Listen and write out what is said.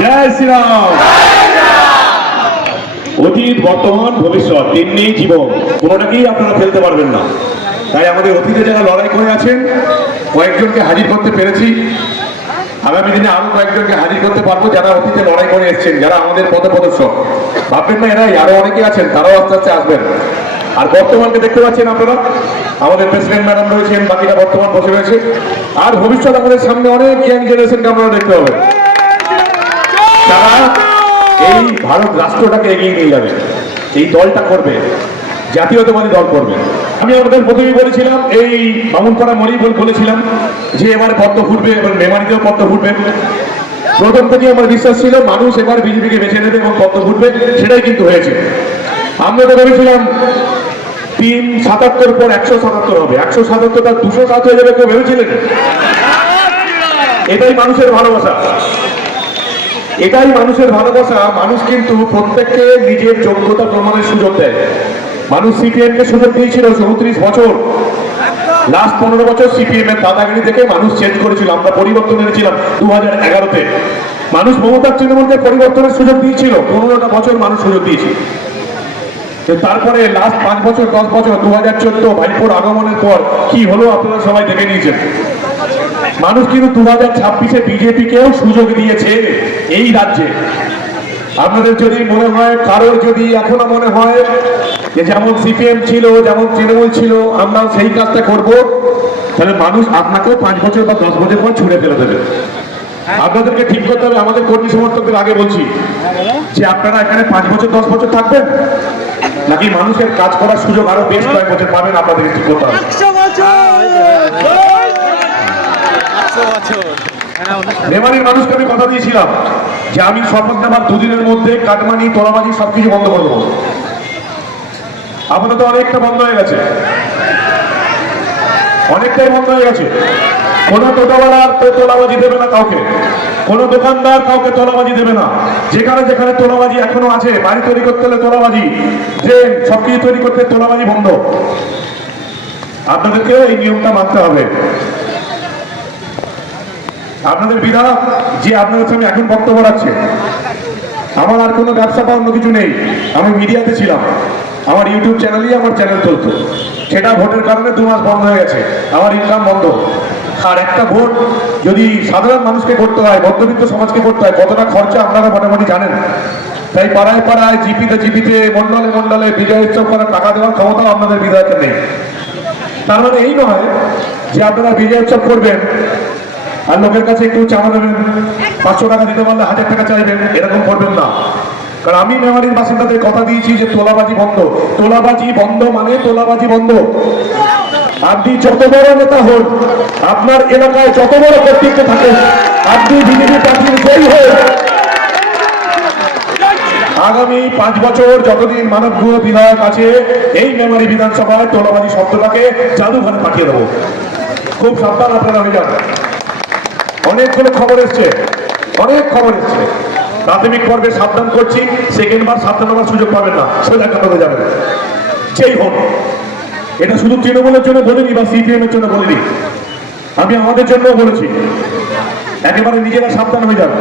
জয় শ্রীরাম। অতীত, বর্তমান, ভবিষ্যৎ তিনটি জীবন, কোনোটাকেই আপনারা ফেলতে পারবেন না। তাই আমাদের অতীতে যারা লড়াই করে আছেন কয়েকজনকে হাজির করতে পেরেছি, আগামী দিনে আরো কয়েকজনকে হাজির করতে পারবো যারা অতীতে লড়াই করে এসেছেন, যারা আমাদের পথপ্রদর্শক। ভাববেন না এরাই, আরো অনেকে আছেন, তারাও আস্তে আস্তে আসবেন। আর বর্তমানকে দেখতে পাচ্ছেন আপনারা, আমাদের প্রেসিডেন্ট ম্যাডাম রয়েছেন, বাকিরা বর্তমান বসে রয়েছে। আর ভবিষ্যৎ আমাদের সামনে অনেক ইয়াং জেনারেশনকে আপনারা দেখতে পাবেন, যারা এই ভারত রাষ্ট্রটাকে এগিয়ে নিয়ে যাবে, এই দলটা করবে, জাতীয়তাবাদী দল করবে। আমি আমাদের প্রথমেই বলেছিলাম, এই বামুনপাড়া মরি বলেছিলাম যে এবার পদ্ম ফুটবে, এবার মেমারিতেও পদ্ম ফুটবে। প্রথম থেকে আমার বিশ্বাস ছিল মানুষ এবার বিজেপিকে বেছে নেবে এবং পদ্ম ফুটবে, সেটাই কিন্তু হয়েছে। আমরা তো ভেবেছিলাম 377 পর 177 হবে, 177টা 207 হয়ে যাবে, কেউ ভেবেছিলেন? এটাই মানুষের ভালোবাসা, এটাই মানুষের ভালোবাসা। মানুষ কিন্তু প্রত্যেককে নিজের যোগ্যতা প্রমাণের সুযোগ দেয়। মানুষ সিপিএম কে সুযোগ দিয়েছিল 34 বছর, লাস্ট 15 বছর সিপিএম এর দাদাগিরি থেকে মানুষ চেঞ্জ করেছিল। আমরা পরিবর্তন এনেছিলাম 2011-তে। মানুষ মমতার তৃণমূলকে পরিবর্তনের সুযোগ দিয়েছিল, 15টা বছর মানুষ সুযোগ দিয়েছিল। তারপরে লাস্ট 5 বছর 10 বছর 2014 ভাইপোর আগমনের পর কি হলো আপনারা সবাই দেখে নিয়েছেন। মানুষ কিন্তু 2026-এ বিজেপিকেও সুযোগ দিয়েছে এই রাজ্যে। আপনাদের যদি মনে হয়, কারোর যদি এখনো মনে হয় যে যেমন সিপিএম ছিল, যেমন তৃণমূল ছিল, আমরাও সেই কাজটা করব, তাহলে মানুষ আপনাকেও 5 বছর বা 10 বছর পর ছুড়ে ফেলে দেবে। আপনাদেরকে ঠিক করতে হবে। আমাদের কর্মী সমর্থকদের আগে বলছি যে আপনারা এখানে 5 বছর 10 বছর থাকবেন, নাকি মানুষের কাজ করার সুযোগ আরো বেশ কয়েক বছর পাবেন, আপনাদেরকে ঠিক করতে হবে। মেমারির মানুষকে আমি কথা দিয়েছিলাম যে আমি শপথ নেবার 2 দিনের মধ্যে কাটমানি, তোলাবাজি সবকিছু বন্ধ করে দেবো। আপাতত অনেকটা বন্ধ হয়ে গেছে, অনেকটাই বন্ধ হয়ে গেছে। কোন টোটোওয়ালা তোলাবাজি দেবে না কাউকে, কোন দোকানদার কাউকে তোলাবাজি দেবে না। যেখানে যেখানে তোলাবাজি এখনো আছে, বাড়ি তৈরি করতে হলে তোলাবাজি, ড্রেন সবকিছু তৈরি করতে তোলাবাজি বন্ধ। আপনাদেরকেও এই নিয়মটা মানতে হবে। আপনাদের বিধায়ক যে আপনাদের সামনে এখন বক্তব্য রাখছে, আমার আর কোনো ব্যবসা বা অন্য কিছু নেই। আমি মিডিয়াতে ছিলাম, আমার ইউটিউব চ্যানেলই আমার চ্যানেল চলতো, সেটা ভোটের কারণে 2 মাস বন্ধ হয়ে গেছে, আমার ইনকাম বন্ধ। আর একটা ভোট যদি সাধারণ মানুষকে করতে হয়, মধ্যবিত্ত সমাজকে করতে হয়, কতটা খরচা আপনারা মোটামুটি জানেন। তাই পাড়ায় পাড়ায়, জিপিতে জিপিতে, মন্ডলে মন্ডলে বিজয় উৎসব করার টাকা দেওয়ার ক্ষমতাও আপনাদের বিধায়কের নেই। তার মানে এই নয় যে আপনারা বিজয় উৎসব করবেন আর লোকের কাছে একটু চাঁদা দেবেন, 500 টাকা দিতে পারলে 1000 টাকা চাইবেন, এরকম করবেন না। কারণ আমি মেমারির বাসিন্দাদের কথা দিয়েছি যে তোলাবাজি বন্ধ। তোলাবাজি বন্ধ মানে তোলাবাজি বন্ধ। আপনি যত বড় নেতা হন, আপনার এলাকায় যত বড় কর্তৃত্ব থাকে, আপনি বিজেপি প্রার্থীর জয়ী হয়ে আগামী 5 বছর যতদিন মানবগুহ বিধায়ক আছে, এই মেমারি বিধানসভায় তোলাবাজি শব্দটাকে জাদুঘরে পাঠিয়ে দেবো। খুব সাবধান আপনারা হয়ে যান। অনেকগুলো খবর এসছে, অনেক খবর এসছে। প্রাথমিক পর্বে সাবধান করছি, সেকেন্ড বার সাবধান হওয়ার সুযোগ পাবেন না, সোজা কথা যাবেন যেই হোক। এটা শুধু তৃণমূলের জন্য বলিনি বা সিপিএম এর জন্য বলিনি, আমি আমাদের জন্য বলেছি। একেবারে নিজেরা সাবধান হয়ে যাবে।